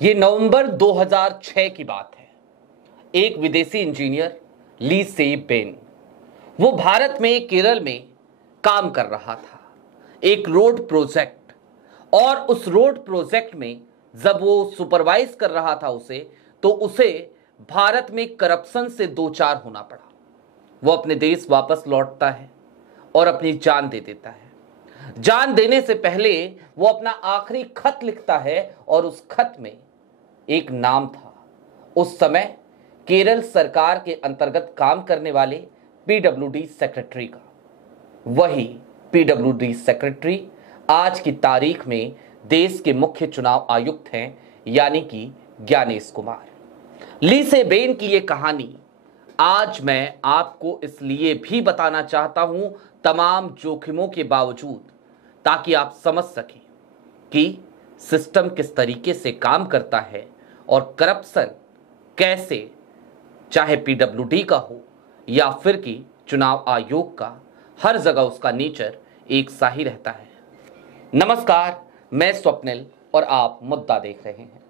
ये नवंबर 2006 की बात है। एक विदेशी इंजीनियर ली से बेन, वो भारत में केरल में काम कर रहा था, एक रोड प्रोजेक्ट। और उस रोड प्रोजेक्ट में जब वो सुपरवाइज कर रहा था तो उसे भारत में करप्शन से दो चार होना पड़ा। वो अपने देश वापस लौटता है और अपनी जान दे देता है। जान देने से पहले वो अपना आखिरी खत लिखता है और उस खत में एक नाम था, उस समय केरल सरकार के अंतर्गत काम करने वाले पीडब्ल्यूडी सेक्रेटरी का। वही पीडब्ल्यूडी सेक्रेटरी आज की तारीख में देश के मुख्य चुनाव आयुक्त हैं, यानी कि ज्ञानेश कुमार। ली से बेन की ये कहानी आज मैं आपको इसलिए भी बताना चाहता हूं, तमाम जोखिमों के बावजूद, ताकि आप समझ सकें कि सिस्टम किस तरीके से काम करता है और करप्शन कैसे, चाहे पीडब्ल्यूडी का हो या फिर कि चुनाव आयोग का, हर जगह उसका नेचर एक सा ही रहता है। नमस्कार, मैं स्वप्निल और आप मुद्दा देख रहे हैं।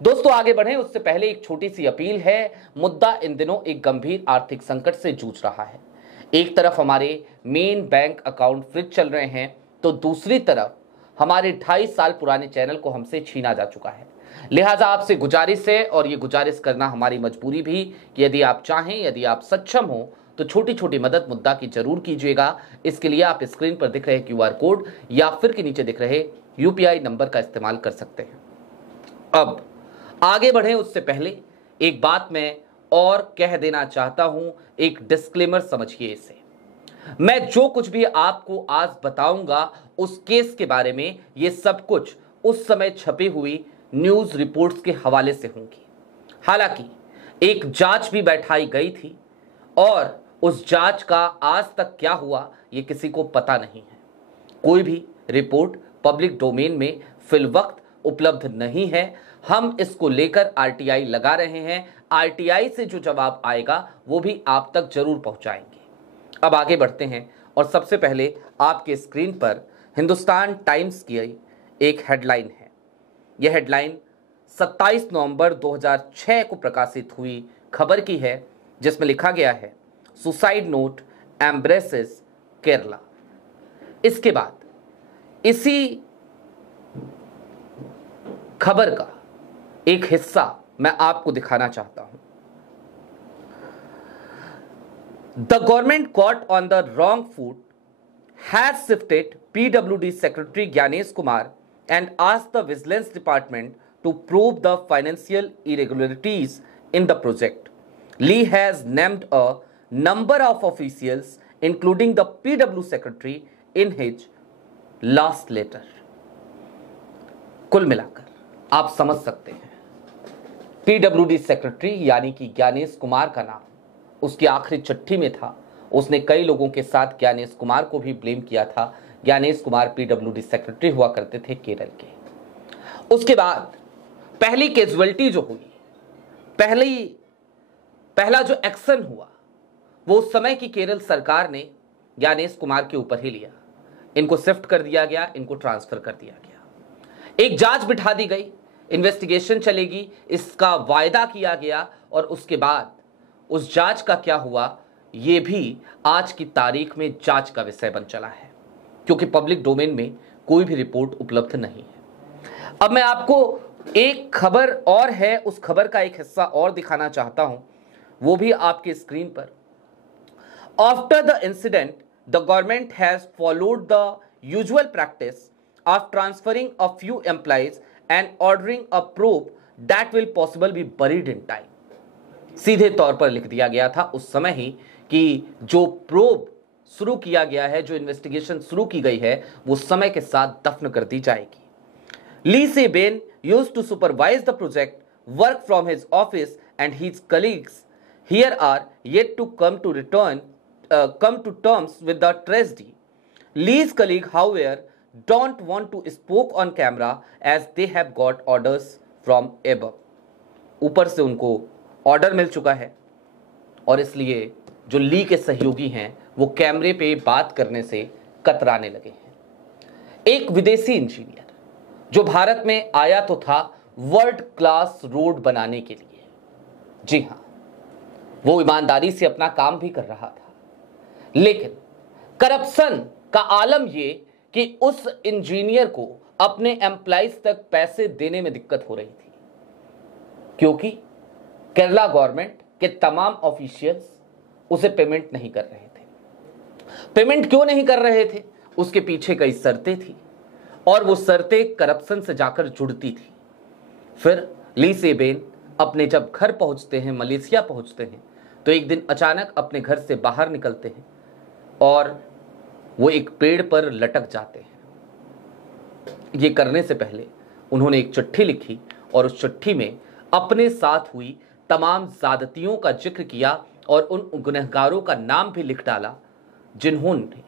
दोस्तों, आगे बढ़ें उससे पहले एक छोटी सी अपील है। मुद्दा इन दिनों एक गंभीर आर्थिक संकट से जूझ रहा है। एक तरफ हमारे मेन बैंक अकाउंट फ्रीज चल रहे हैं, तो दूसरी तरफ हमारे 2.5 साल पुराने चैनल को हमसे छीना जा चुका है। लिहाजा आपसे गुजारिश है, और ये गुजारिश करना हमारी मजबूरी भी, कि यदि आप चाहें, यदि आप सक्षम हो, तो छोटी छोटी मदद मुद्दा की जरूर कीजिएगा। इसके लिए आप स्क्रीन पर दिख रहे QR कोड या फिर के नीचे दिख रहे UPI नंबर का इस्तेमाल कर सकते हैं। अब आगे बढ़े उससे पहले एक बात मैं और कह देना चाहता हूं, एक डिस्क्लेमर समझिए इसे। मैं जो कुछ भी आपको आज बताऊंगा उस केस के बारे में, ये सब कुछ उस समय छपी हुई न्यूज रिपोर्ट्स के हवाले से होंगी। हालांकि एक जांच भी बैठाई गई थी और उस जांच का आज तक क्या हुआ ये किसी को पता नहीं है। कोई भी रिपोर्ट पब्लिक डोमेन में फिलवक्त उपलब्ध नहीं है। हम इसको लेकर RTI लगा रहे हैं। RTI से जो जवाब आएगा वो भी आप तक जरूर पहुंचाएंगे। अब आगे बढ़ते हैं और सबसे पहले आपके स्क्रीन पर हिंदुस्तान टाइम्स की एक हेडलाइन है। यह हेडलाइन 27 नवंबर 2006 को प्रकाशित हुई खबर की है, जिसमें लिखा गया है, सुसाइड नोट एम्ब्रेसेस केरला। इसके बाद इसी खबर का एक हिस्सा मैं आपको दिखाना चाहता हूं। The government caught on the wrong foot has shifted PWD secretary Gyanesh Kumar and asked the Vigilance Department to prove the financial irregularities in the project. Lee has named a number of officials, including the PW secretary, in his last letter. कुल मिलाकर आप समझ सकते हैं, PWD secretary यानी कि ज्ञानेश कुमार का नाम उसकी आखिरी चिट्ठी में था। उसने कई लोगों के साथ ज्ञानेश कुमार को भी ब्लेम किया था। ज्ञानेश कुमार PWD सेक्रेटरी हुआ करते थे केरल के। उसके बाद पहली कैजुअलिटी जो हुई, पहला जो एक्शन हुआ, वो उस समय की केरल सरकार ने ज्ञानेश कुमार के ऊपर ही लिया। इनको शिफ्ट कर दिया गया, इनको ट्रांसफर कर दिया गया। एक जांच बिठा दी गई, इन्वेस्टिगेशन चलेगी, इसका वायदा किया गया। और उसके बाद उस जांच का क्या हुआ ये भी आज की तारीख में जांच का विषय बन चला है, क्योंकि पब्लिक डोमेन में कोई भी रिपोर्ट उपलब्ध नहीं है। अब मैं आपको एक खबर और है, उस खबर का एक हिस्सा और दिखाना चाहता हूं, वो भी आपके स्क्रीन पर। After the incident the government has followed the usual practice of transferring a few employees and ordering a probe that will possible be buried in time. सीधे तौर पर लिख दिया गया था उस समय ही कि जो प्रोब शुरू किया गया है, जो इन्वेस्टिगेशन शुरू की गई है, वो समय के साथ दफन कर दी जाएगी। ली से Ben used to supervise the project work from his office and his colleagues here are yet to come to terms with the tragedy. Lee's colleague however don't want to spoke on camera as they have got orders from above. ऊपर से उनको order मिल चुका है और इसलिए जो ली के सहयोगी हैं वो कैमरे पे बात करने से कतराने लगे हैं। एक विदेशी इंजीनियर जो भारत में आया तो था, वर्ल्ड क्लास रोड बनाने के लिए। जी हां, वो ईमानदारी से अपना काम भी कर रहा था, लेकिन करप्शन का आलम ये कि उस इंजीनियर को अपने एम्प्लॉइज तक पैसे देने में दिक्कत हो रही थी, क्योंकि केरला गवर्नमेंट के तमाम ऑफिशियल्स उसे पेमेंट नहीं कर रहे थे। पेमेंट क्यों नहीं कर रहे थे? उसके पीछे कई शर्तें थी, और वो शर्तें करप्शन से जाकर जुड़ती थी। फिर ली सेबेन अपने जब घर पहुंचते हैं, मलेशिया पहुंचते हैं, तो एक दिन अचानक अपने घर से बाहर निकलते हैं और वो एक पेड़ पर लटक जाते हैं। ये करने से पहले उन्होंने एक चिट्ठी लिखी और उस चिट्ठी में अपने साथ हुई तमाम ज्यादतियों का जिक्र किया और उन गुनहगारों का नाम भी लिख डाला जिन्होंने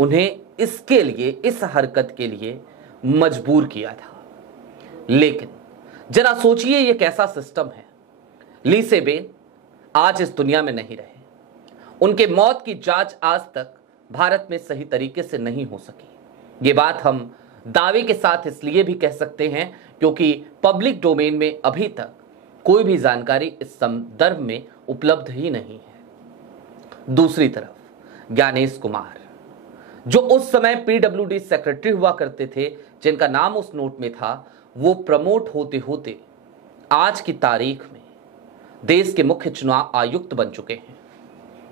उन्हें इसके लिए, इस हरकत के लिए मजबूर किया था। लेकिन जरा सोचिए ये कैसा सिस्टम है। ली सेबेन आज इस दुनिया में नहीं रहे। उनके मौत की जांच आज तक भारत में सही तरीके से नहीं हो सकी। ये बात हम दावे के साथ इसलिए भी कह सकते हैं क्योंकि पब्लिक डोमेन में अभी तक कोई भी जानकारी इस संदर्भ में उपलब्ध ही नहीं है। दूसरी तरफ ज्ञानेश कुमार, जो उस समय पीडब्ल्यूडी सेक्रेटरी हुआ करते थे, जिनका नाम उस नोट में था, वो प्रमोट होते होते आज की तारीख में देश के मुख्य चुनाव आयुक्त बन चुके हैं।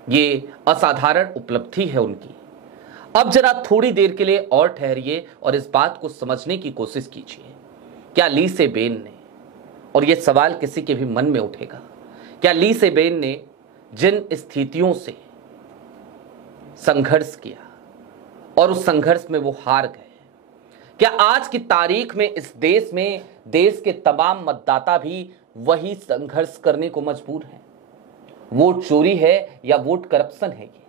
ये असाधारण उपलब्धि है उनकी। अब जरा थोड़ी देर के लिए और ठहरिए और इस बात को समझने की कोशिश कीजिए। क्या ली सेबेन ने, और यह सवाल किसी के भी मन में उठेगा, क्या ली सेबेन ने जिन स्थितियों से संघर्ष किया और उस संघर्ष में वो हार गए, क्या आज की तारीख में इस देश में देश के तमाम मतदाता भी वही संघर्ष करने को मजबूर हैं? वोट चोरी है या वोट करप्शन है ये?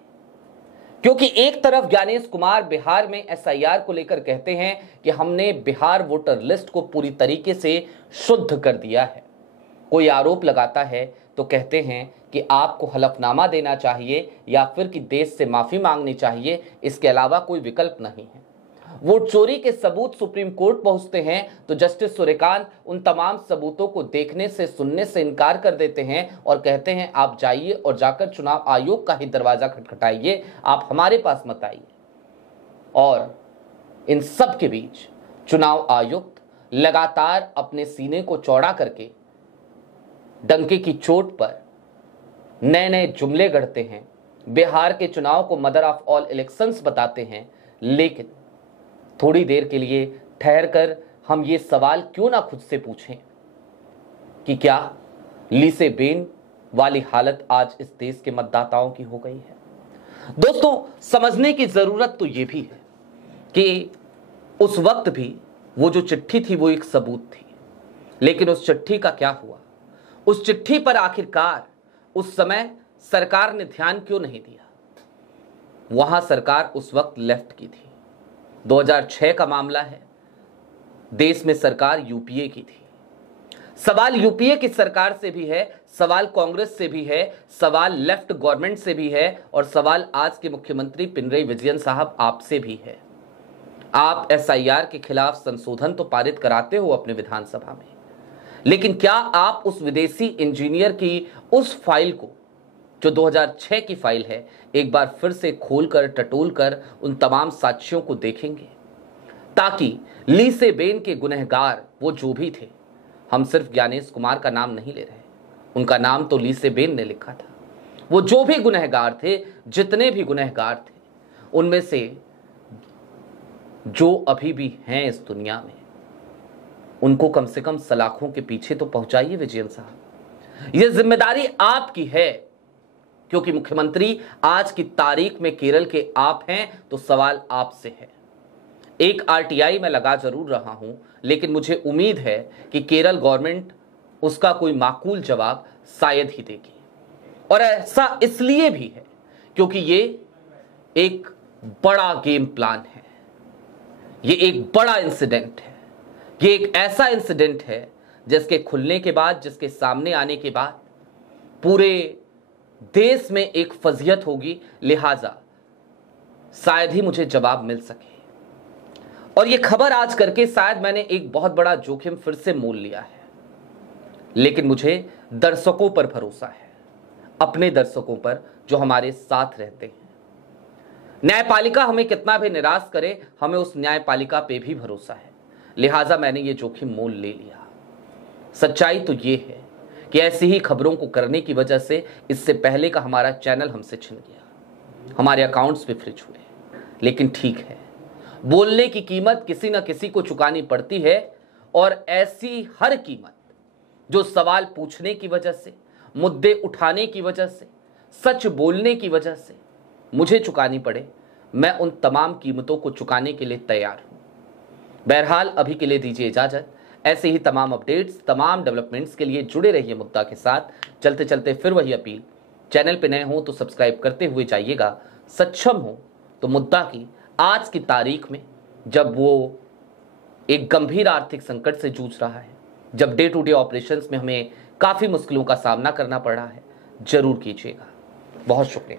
क्योंकि एक तरफ ज्ञानेश कुमार बिहार में एसआईआर को लेकर कहते हैं कि हमने बिहार वोटर लिस्ट को पूरी तरीके से शुद्ध कर दिया है। कोई आरोप लगाता है तो कहते हैं कि आपको हलफनामा देना चाहिए या फिर कि देश से माफी मांगनी चाहिए, इसके अलावा कोई विकल्प नहीं है। वोट चोरी के सबूत सुप्रीम कोर्ट पहुंचते हैं तो जस्टिस सूर्यकांत उन तमाम सबूतों को देखने से, सुनने से इनकार कर देते हैं और कहते हैं आप जाइए और जाकर चुनाव आयोग का ही दरवाजा खटखटाइए, आप हमारे पास मत आइए। और इन सब के बीच चुनाव आयुक्त लगातार अपने सीने को चौड़ा करके डंके की चोट पर नए नए जुमले गढ़ते हैं, बिहार के चुनाव को मदर ऑफ ऑल इलेक्शंस बताते हैं। लेकिन थोड़ी देर के लिए ठहर कर हम ये सवाल क्यों ना खुद से पूछें कि क्या ली सेबेन वाली हालत आज इस देश के मतदाताओं की हो गई है? दोस्तों, समझने की जरूरत तो ये भी है कि उस वक्त भी वो जो चिट्ठी थी वो एक सबूत थी, लेकिन उस चिट्ठी का क्या हुआ? उस चिट्ठी पर आखिरकार उस समय सरकार ने ध्यान क्यों नहीं दिया? वहां सरकार उस वक्त लेफ्ट की थी। 2006 का मामला है, देश में सरकार यूपीए की थी। सवाल यूपीए की सरकार से भी है, सवाल कांग्रेस से भी है, सवाल लेफ्ट गवर्नमेंट से भी है, और सवाल आज के मुख्यमंत्री पिनरई विजयन साहब आपसे भी है। आप एसआईआर के खिलाफ संशोधन तो पारित कराते हो अपने विधानसभा में, लेकिन क्या आप उस विदेशी इंजीनियर की उस फाइल को, जो 2006 की फाइल है, एक बार फिर से खोलकर, टटोलकर उन तमाम साक्ष्यों को देखेंगे, ताकि ली सेबेन के गुनहगार वो जो भी थे, हम सिर्फ ज्ञानेश कुमार का नाम नहीं ले रहे, उनका नाम तो ली सेबेन ने लिखा था, वो जो भी गुनहगार थे, जितने भी गुनहगार थे, उनमें से जो अभी भी हैं इस दुनिया में, उनको कम से कम सलाखों के पीछे तो पहुंचाइए विजयन साहब। यह जिम्मेदारी आपकी है, क्योंकि मुख्यमंत्री आज की तारीख में केरल के आप हैं, तो सवाल आपसे है। एक आरटीआई में लगा जरूर रहा हूं, लेकिन मुझे उम्मीद है कि केरल गवर्नमेंट उसका कोई माकूल जवाब शायद ही देगी। और ऐसा इसलिए भी है क्योंकि ये एक बड़ा गेम प्लान है, ये एक बड़ा इंसिडेंट है, ये एक ऐसा इंसिडेंट है जिसके खुलने के बाद, जिसके सामने आने के बाद पूरे देश में एक फजीयत होगी, लिहाजा शायद ही मुझे जवाब मिल सके। और ये खबर आज करके शायद मैंने एक बहुत बड़ा जोखिम फिर से मोल लिया है, लेकिन मुझे दर्शकों पर भरोसा है, अपने दर्शकों पर जो हमारे साथ रहते हैं। न्यायपालिका हमें कितना भी निराश करे, हमें उस न्यायपालिका पे भी भरोसा है, लिहाजा मैंने ये जोखिम मोल ले लिया। सच्चाई तो ये है कि ऐसी ही खबरों को करने की वजह से इससे पहले का हमारा चैनल हमसे छिन गया, हमारे अकाउंट्स भी फ्रीज हुए। लेकिन ठीक है, बोलने की कीमत किसी न किसी को चुकानी पड़ती है, और ऐसी हर कीमत जो सवाल पूछने की वजह से, मुद्दे उठाने की वजह से, सच बोलने की वजह से मुझे चुकानी पड़े, मैं उन तमाम कीमतों को चुकाने के लिए तैयार हूं। बहरहाल अभी के लिए दीजिए इजाजत। ऐसे ही तमाम अपडेट्स, तमाम डेवलपमेंट्स के लिए जुड़े रहिए मुद्दा के साथ। चलते चलते फिर वही अपील, चैनल पे नए हो तो सब्सक्राइब करते हुए जाइएगा, सक्षम हो तो मुद्दा की आज की तारीख में, जब वो एक गंभीर आर्थिक संकट से जूझ रहा है, जब डे टू डे ऑपरेशंस में हमें काफ़ी मुश्किलों का सामना करना पड़ रहा है, जरूर कीजिएगा। बहुत शुक्रिया।